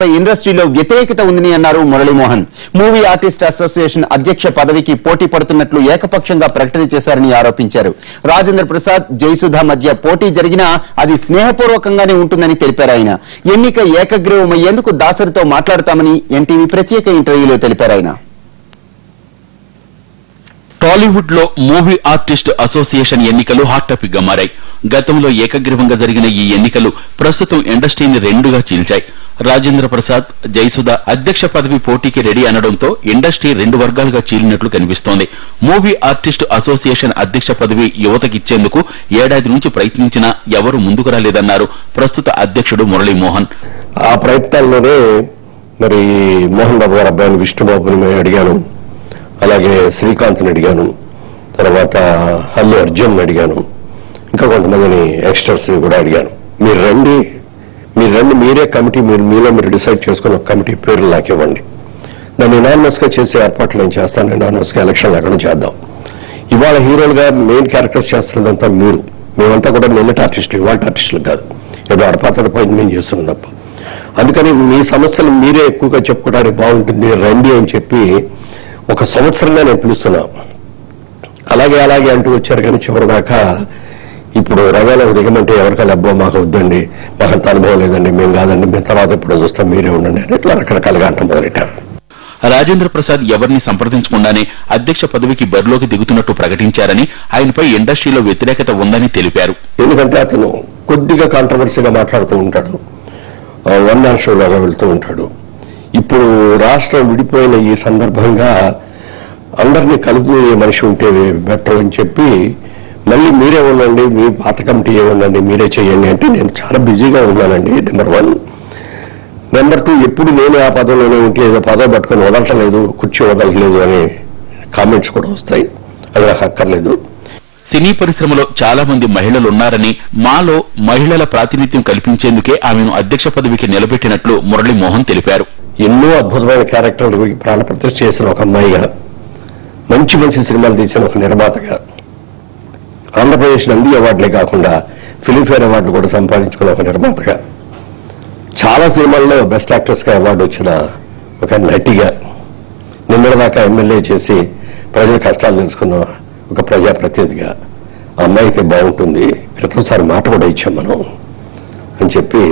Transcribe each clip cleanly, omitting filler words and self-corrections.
ఇండస్ట్రీలో వ్యతిరేకత ఉందని అన్నారు మురళీమోహన్. మూవీ ఆర్టిస్ట్ అసోసియేషన్ అధ్యక్ష పదవికి పోటీ పడుతున్నట్లు ఏకపక్షంగా ప్రకటన చేశారని ఆరోపించారు. రాజేంద్ర ప్రసాద్, జయసుధ మధ్య పోటీ జరిగినా అది స్నేహపూర్వకంగానే ఉంటుందని తెలిపారు. ఆయన ఎన్నిక ఏకగ్రీవమయ్యేందుకు దాసరితో మాట్లాడతామని ఎన్టీవీ ప్రత్యేక ఇంటర్వ్యూలో తెలిపారు. ఆయన టాలీవుడ్ లో మూవీ ఆర్టిస్ట్ అసోసియేషన్ ఎన్నికలు హాట్ టాపిక్ గా మారాయి. గతంలో ఏకగ్రీవంగా జరిగిన ఈ ఎన్నికలు ప్రస్తుతం ఇండస్ట్రీని రెండుగా చీల్చాయి. రాజేంద్ర ప్రసాద్, జయసుధ అధ్యక్ష పదవి పోటీకి రెడీ అనడంతో ఇండస్ట్రీ రెండు వర్గాలుగా చీలినట్లు కనిపిస్తోంది. మూవీ ఆర్టిస్ట్ అసోసియేషన్ అధ్యక్ష పదవి యువతకిచ్చేందుకు ఏడాది నుంచి ప్రయత్నించినా ఎవరూ ముందుకు రాలేదన్నారు ప్రస్తుత అధ్యక్షుడు మురళీమోహన్. ఆ ప్రయత్నాల్లోనే మరి మోహన్ బాబు గారు అబ్బాయిని విష్ణుబాబుని అడిగాను, అలాగే శ్రీకాంత్ని అడిగాను, తర్వాత అల్లు అర్జున్ అడిగాను, ఇంకా కొంతమందిని యంగ్స్టర్స్ ని కూడా అడిగాను. మీరు రండి, మీరే కమిటీ మీరు డిసైడ్ చేసుకుని ఒక కమిటీ పేర్లు నాకు ఇవ్వండి, దాన్ని యునానిమస్ గా చేసే ఏర్పాట్లు నేను చేస్తాను, యునానిమస్ గా ఎలక్షన్ ఎక్కడ చేద్దాం. ఇవాళ హీరోలుగా మెయిన్ క్యారెక్టర్స్ చేస్తున్నదంతా మీరు, మేమంతా కూడా నిన్నటి ఆర్టిస్టులు, ఇవాళ ఆర్టిస్టులు కాదు, ఏదో అడపాతడపోయింది మేము చేస్తున్నాం తప్ప. అందుకని మీ సమస్యలు మీరే ఎక్కువగా చెప్పుకోవడానికి బాగుంటుంది, రండి అని చెప్పి ఒక సంవత్సరంగా నేను పిలుస్తున్నా. అలాగే అంటూ వచ్చారు. కానీ చివరిదాకా ఇప్పుడు రంగాలకు దిగమంటే ఎవరికైనా అబ్బో మాకు వద్దండి, మాకు అంత అనుభవం లేదండి, మేము కాదండి, మేము తర్వాత ఎప్పుడో చూస్తాం, మీరే ఉండండి అని ఇట్లా రకరకాలుగా అంట మొదలెట్టారు. రాజేంద్ర ప్రసాద్ ఎవరిని సంప్రదించకుండానే అధ్యక్ష పదవికి బరిలోకి దిగుతున్నట్టు ప్రకటించారని, ఆయనపై ఇండస్ట్రీలో వ్యతిరేకత ఉందని తెలిపారు. ఎందుకంటే అతను కొద్దిగా కాంట్రవర్సీగా మాట్లాడుతూ ఉంటాడు, వన్ మ్యాన్ షోలాగా వెళ్తూ ఉంటాడు. ఇప్పుడు రాష్ట్రం విడిపోయిన ఈ సందర్భంగా అందరినీ కలుపుకునే మనిషి ఉంటే బెటర్ అని చెప్పి మళ్ళీ మీరే ఉండండి, మీ పాత కమిటీ ఉండండి, మీరే చేయండి అంటే నేను చాలా బిజీగా ఉన్నానండి. నెంబర్ 1. నెంబర్ 2, ఎప్పుడు నేను ఆ పదవిలోనే ఉంటే ఏదో పదవి పట్టుకొని వదలటలేదు, కుర్చీ వదలట్లేదు అనే కామెంట్స్ కూడా వస్తాయి. అది నాకు అక్కర్లేదు. సినీ పరిశ్రమలో చాలా మంది మహిళలున్నారని, మాలో మహిళల ప్రాతినిధ్యం కల్పించేందుకే ఆమెను అధ్యక్ష పదవికి నిలబెట్టినట్లు మురళీమోహన్ తెలిపారు. ఎన్నో అద్భుతమైన క్యారెక్టర్లు ప్రాణప్రతిష్ఠ చేసిన ఒక అమ్మాయిగా, మంచి సినిమాలు తీసిన ఒక నిర్మాతగా, ఆంధ్రప్రదేశ్ నంది అవార్డులే కాకుండా ఫిలింఫేర్ అవార్డులు కూడా సంపాదించుకున్న ఒక నిర్మాతగా, చాలా సినిమాల్లో బెస్ట్ యాక్ట్రెస్ గా అవార్డు వచ్చిన ఒక నటిగా, నిన్నటిదాకా ఎమ్మెల్యే చేసి ప్రజల కష్టాలు తెలుసుకున్న ఒక ప్రజాప్రతినిధిగా ఆ అమ్మాయి అయితే బాగుంటుంది, క్రితంసారి మాట కూడా ఇచ్చాం మనం అని చెప్పి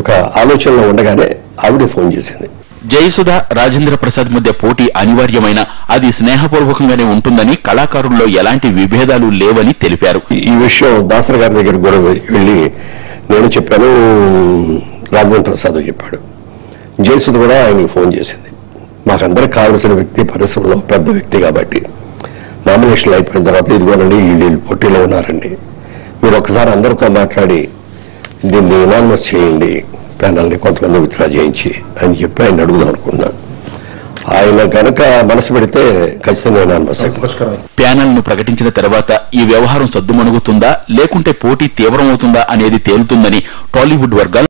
ఒక ఆలోచనలో ఉండగానే ఆవిడే ఫోన్ చేసింది. జయసుధ, రాజేంద్ర ప్రసాద్ మధ్య పోటీ అనివార్యమైన, అది స్నేహపూర్వకంగానే ఉంటుందని, కళాకారుల్లో ఎలాంటి విభేదాలు లేవని తెలిపారు. ఈ విషయం దాసరి గారి దగ్గర కూడా వెళ్లి నేను చెప్పాను, రాజేంద్ర ప్రసాద్ చెప్పాడు, జయసుధ కూడా ఆయనకి ఫోన్ చేసింది. మాకందరికి కావలసిన వ్యక్తి, పరిశ్రమలో పెద్ద వ్యక్తి కాబట్టి నామినేషన్లు అయిపోయిన తర్వాత ఇదిగోనండి వీళ్ళు పోటీలో ఉన్నారండి, మీరు ఒకసారి అందరితో మాట్లాడి దీన్ని యునానిమస్ చేయండి, ప్యానల్ని కొంతమంది విత్డ్రా చేయించి అని చెప్పి ఆయన అడుగుదాం అనుకున్నాను. ఆయన కనుక మనసు పెడితే ఖచ్చితంగా యునానిమస్ అయిపోతారు. ప్యానెల్ ను ప్రకటించిన తర్వాత ఈ వ్యవహారం సద్దుమణుగుతుందా, లేకుంటే పోటీ తీవ్రమవుతుందా అనేది తేలుతుందని టాలీవుడ్ వర్గాలు